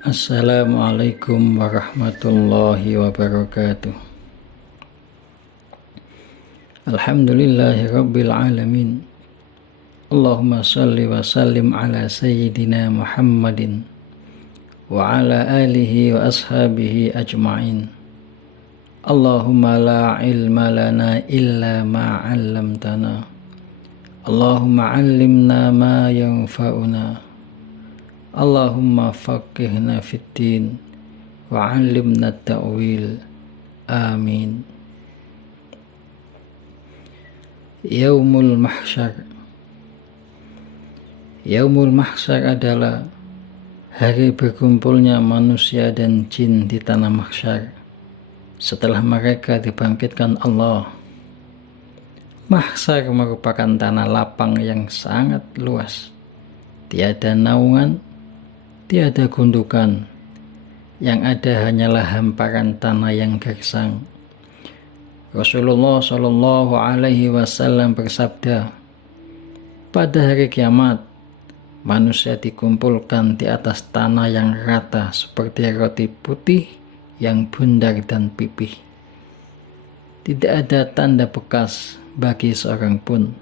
Assalamualaikum warahmatullahi wabarakatuh. Alhamdulillahi rabbil alamin. Allahumma salli wa sallim ala sayyidina Muhammadin wa ala alihi wa ashabihi ajma'in. Allahumma la ilma lana illa ma 'allamtana. Allahumma 'allimna ma yanfa'una. Allahumma faqihna fid din wa 'allimna ta'wil. Amin. Yaumul Mahsyar. Yaumul Mahsyar adalah hari berkumpulnya manusia dan jin di tanah mahsyar setelah mereka dibangkitkan Allah. Mahsyar merupakan tanah lapang yang sangat luas. Tiada naungan, tiada gundukan, yang ada hanyalah hamparan tanah yang gersang. Rasulullah Shallallahu Alaihi Wasallam bersabda, pada hari kiamat, manusia dikumpulkan di atas tanah yang rata seperti roti putih yang bundar dan pipih. Tidak ada tanda bekas bagi seorang pun.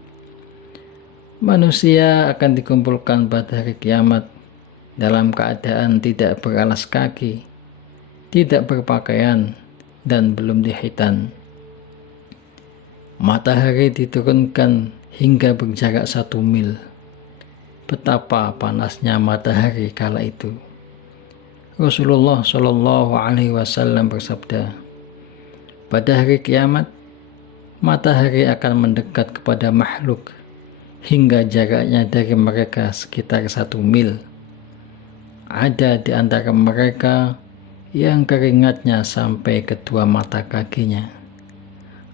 Manusia akan dikumpulkan pada hari kiamat dalam keadaan tidak beralas kaki, tidak berpakaian, dan belum dihitan. Matahari diturunkan hingga berjarak 1 mil. Betapa panasnya matahari kala itu. Rasulullah Shallallahu Alaihi Wasallam bersabda, pada hari kiamat, matahari akan mendekat kepada makhluk hingga jaraknya dari mereka sekitar 1 mil. Ada di antara mereka yang keringatnya sampai kedua mata kakinya.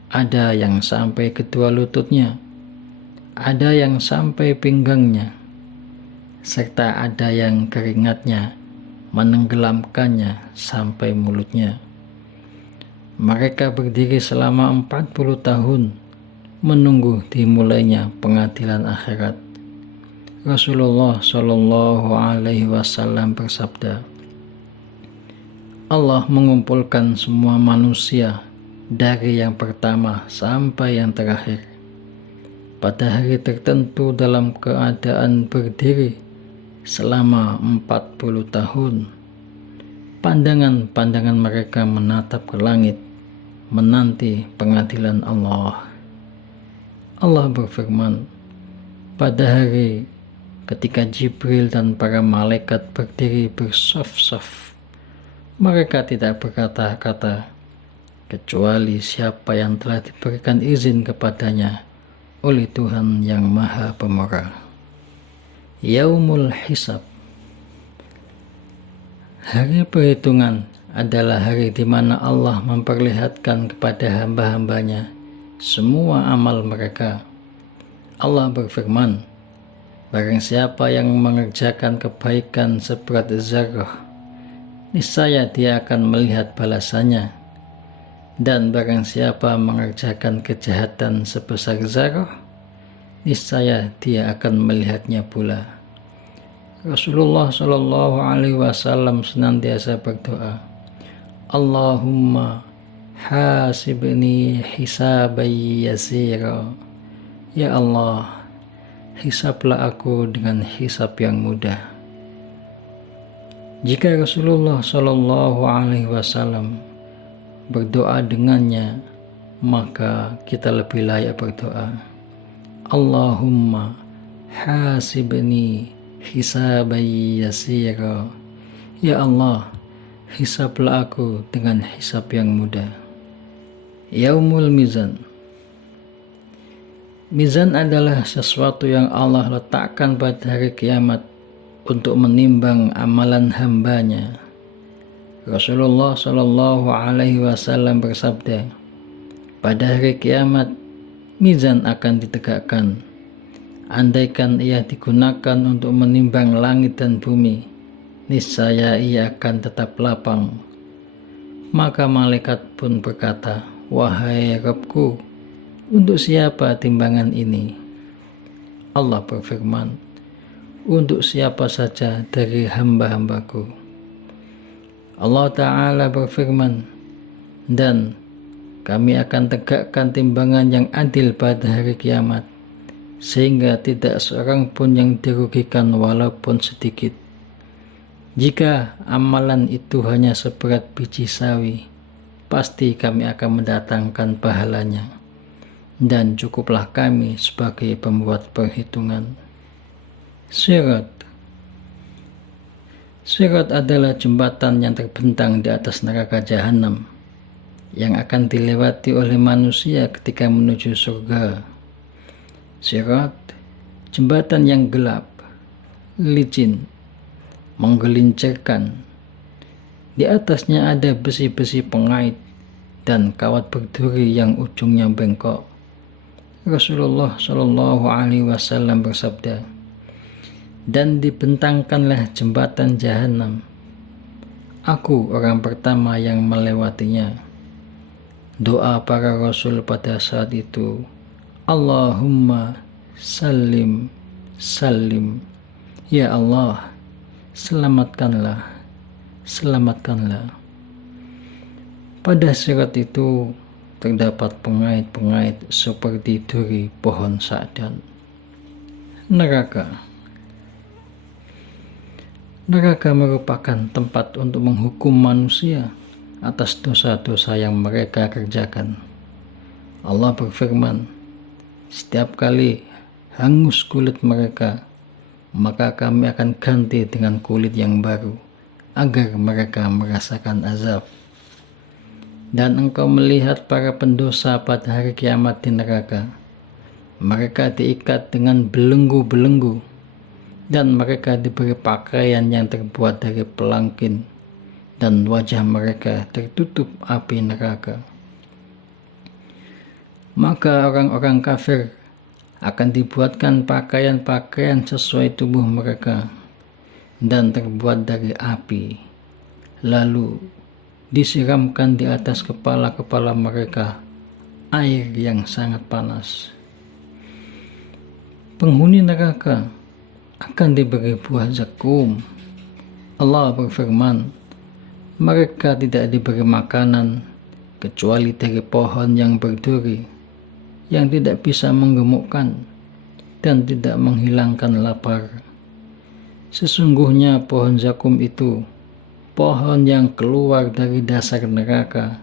Ada yang sampai kedua lututnya. Ada yang sampai pinggangnya. Serta ada yang keringatnya menenggelamkannya sampai mulutnya. Mereka berdiri selama 40 tahun menunggu dimulainya pengadilan akhirat. Rasulullah Shallallahu Alaihi Wasallam bersabda, Allah mengumpulkan semua manusia dari yang pertama sampai yang terakhir pada hari tertentu dalam keadaan berdiri selama 40 tahun. Pandangan-pandangan mereka menatap ke langit menanti pengadilan Allah. Allah berfirman, pada hari ketika Jibril dan para malaikat berdiri bersaf-saf, mereka tidak berkata-kata kecuali siapa yang telah diberikan izin kepadanya oleh Tuhan yang Maha Pemurah. Yaumul Hisab. Hari perhitungan adalah hari di mana Allah memperlihatkan kepada hamba-hambanya semua amal mereka. Allah berfirman, barang siapa yang mengerjakan kebaikan seberat zarah, niscaya dia akan melihat balasannya. Dan barang siapa mengerjakan kejahatan sebesar zarah, niscaya dia akan melihatnya pula. Rasulullah Shallallahu Alaihi Wasallam senantiasa berdoa, Allahumma hasibni hisabai yasira. Ya Allah, hisablah aku dengan hisab yang mudah. Jika Rasulullah Shallallahu Alaihi Wasallam berdoa dengannya, maka kita lebih layak berdoa, Allahumma hasibni hisabai yasira. Ya Allah, hisablah aku dengan hisab yang mudah. Yaumul Mizan. Mizan adalah sesuatu yang Allah letakkan pada hari kiamat untuk menimbang amalan hambanya. Rasulullah Shallallahu Alaihi Wasallam bersabda, pada hari kiamat mizan akan ditegakkan. Andaikan ia digunakan untuk menimbang langit dan bumi, niscaya ia akan tetap lapang. Maka malaikat pun berkata, wahai Rabbku, untuk siapa timbangan ini? Allah berfirman, untuk siapa saja dari hamba-hambaku. Allah Ta'ala berfirman, dan kami akan tegakkan timbangan yang adil pada hari kiamat, sehingga tidak seorang pun yang dirugikan walaupun sedikit. Jika amalan itu hanya seberat biji sawi, pasti kami akan mendatangkan pahalanya, dan cukuplah kami sebagai pembuat perhitungan. Sirat adalah jembatan yang terbentang di atas neraka Jahanam, yang akan dilewati oleh manusia ketika menuju surga. Sirat, jembatan yang gelap, licin, menggelincirkan. Di atasnya ada besi-besi pengait dan kawat berduri yang ujungnya bengkok. Rasulullah Shallallahu Alaihi Wasallam bersabda, dan dibentangkanlah jembatan Jahanam. Aku orang pertama yang melewatinya. Doa para Rasul pada saat itu, Allahumma salim, salim. Ya Allah, selamatkanlah, selamatkanlah. Pada sirat itu terdapat pengait-pengait seperti duri pohon sa'dan. Neraka merupakan tempat untuk menghukum manusia atas dosa-dosa yang mereka kerjakan. Allah berfirman, setiap kali hangus kulit mereka, maka kami akan ganti dengan kulit yang baru, agar mereka merasakan azab. Dan engkau melihat para pendosa pada hari kiamat di neraka. Mereka diikat dengan belenggu-belenggu, dan mereka diberi pakaian yang terbuat dari pelangkin, dan wajah mereka tertutup api neraka. Maka orang-orang kafir akan dibuatkan pakaian-pakaian sesuai tubuh mereka dan terbuat dari api, lalu disiramkan di atas kepala-kepala mereka air yang sangat panas. Penghuni neraka akan diberi buah zakum. Allah berfirman, mereka tidak diberi makanan kecuali dari pohon yang berduri, yang tidak bisa menggemukkan dan tidak menghilangkan lapar. Sesungguhnya pohon zakum itu pohon yang keluar dari dasar neraka,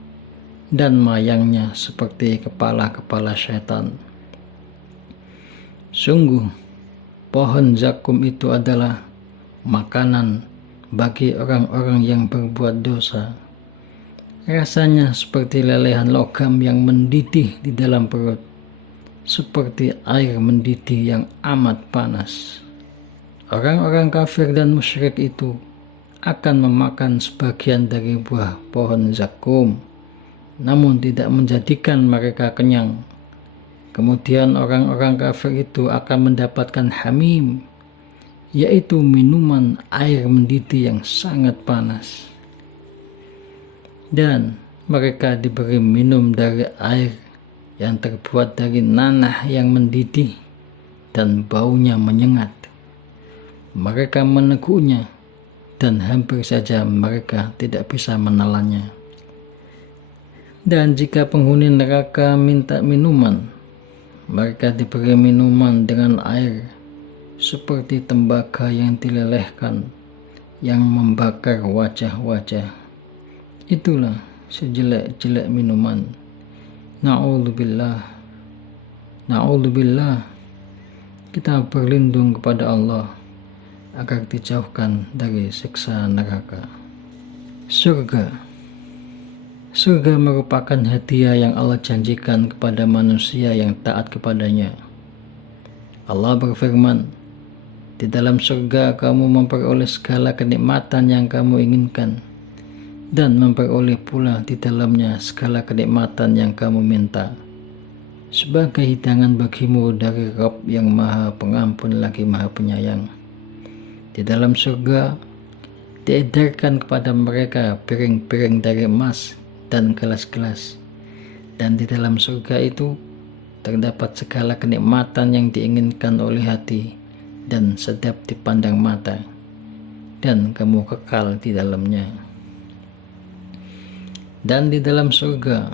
dan mayangnya seperti kepala-kepala setan. Sungguh, pohon zakum itu adalah makanan bagi orang-orang yang berbuat dosa. Rasanya seperti lelehan logam yang mendidih di dalam perut, seperti air mendidih yang amat panas. Orang-orang kafir dan musyrik itu akan memakan sebagian dari buah pohon zakum, namun tidak menjadikan mereka kenyang. Kemudian orang-orang kafir itu akan mendapatkan hamim, yaitu minuman air mendidih yang sangat panas. Dan mereka diberi minum dari air yang terbuat dari nanah yang mendidih dan baunya menyengat. Mereka meneguknya dan hampir saja mereka tidak bisa menelannya. Dan jika penghuni neraka minta minuman, mereka diberi minuman dengan air seperti tembaga yang dilelehkan, yang membakar wajah-wajah. Itulah sejelek-jelek minuman. Na'udzubillah. Na'udzubillah. Kita berlindung kepada Allah agar dijauhkan dari siksa neraka. Surga merupakan hadiah yang Allah janjikan kepada manusia yang taat kepadanya. Allah berfirman, di dalam surga kamu memperoleh segala kenikmatan yang kamu inginkan, dan memperoleh pula di dalamnya segala kenikmatan yang kamu minta, sebagai hidangan bagimu dari Rabb yang Maha Pengampun lagi Maha Penyayang. Di dalam surga diedarkan kepada mereka piring-piring dari emas dan gelas-gelas, dan di dalam surga itu terdapat segala kenikmatan yang diinginkan oleh hati dan sedap dipandang mata, dan kamu kekal di dalamnya. Dan di dalam surga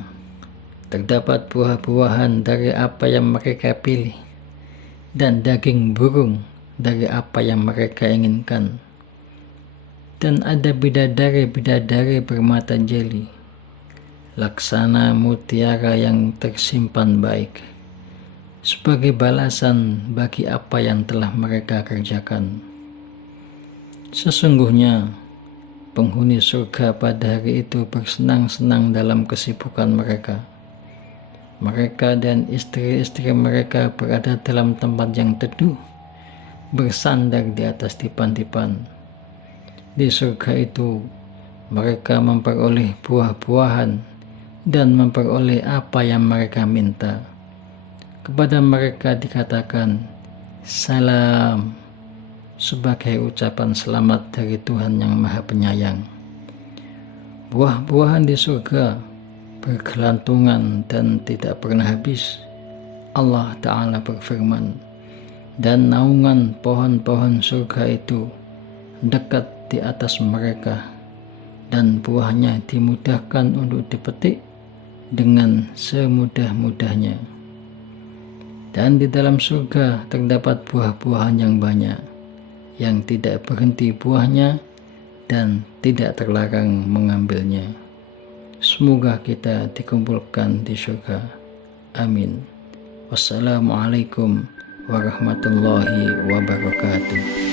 terdapat buah-buahan dari apa yang mereka pilih, dan daging burung dari apa yang mereka inginkan. Dan ada bidadari-bidadari bermata jeli, laksana mutiara yang tersimpan baik, sebagai balasan bagi apa yang telah mereka kerjakan. Sesungguhnya penghuni surga pada hari itu bersenang-senang dalam kesibukan mereka. Mereka dan istri-istri mereka berada dalam tempat yang teduh, bersandar di atas dipan-dipan. Di surga itu mereka memperoleh buah-buahan dan memperoleh apa yang mereka minta. Kepada mereka dikatakan salam, sebagai ucapan selamat dari Tuhan yang Maha Penyayang. Buah-buahan di surga bergelantungan dan tidak pernah habis. Allah Ta'ala berfirman, dan naungan pohon-pohon surga itu dekat di atas mereka, dan buahnya dimudahkan untuk dipetik dengan semudah-mudahnya. Dan di dalam surga terdapat buah-buahan yang banyak, yang tidak berhenti buahnya dan tidak terlarang mengambilnya. Semoga kita dikumpulkan di surga. Amin. Wassalamualaikum warahmatullahi wabarakatuh.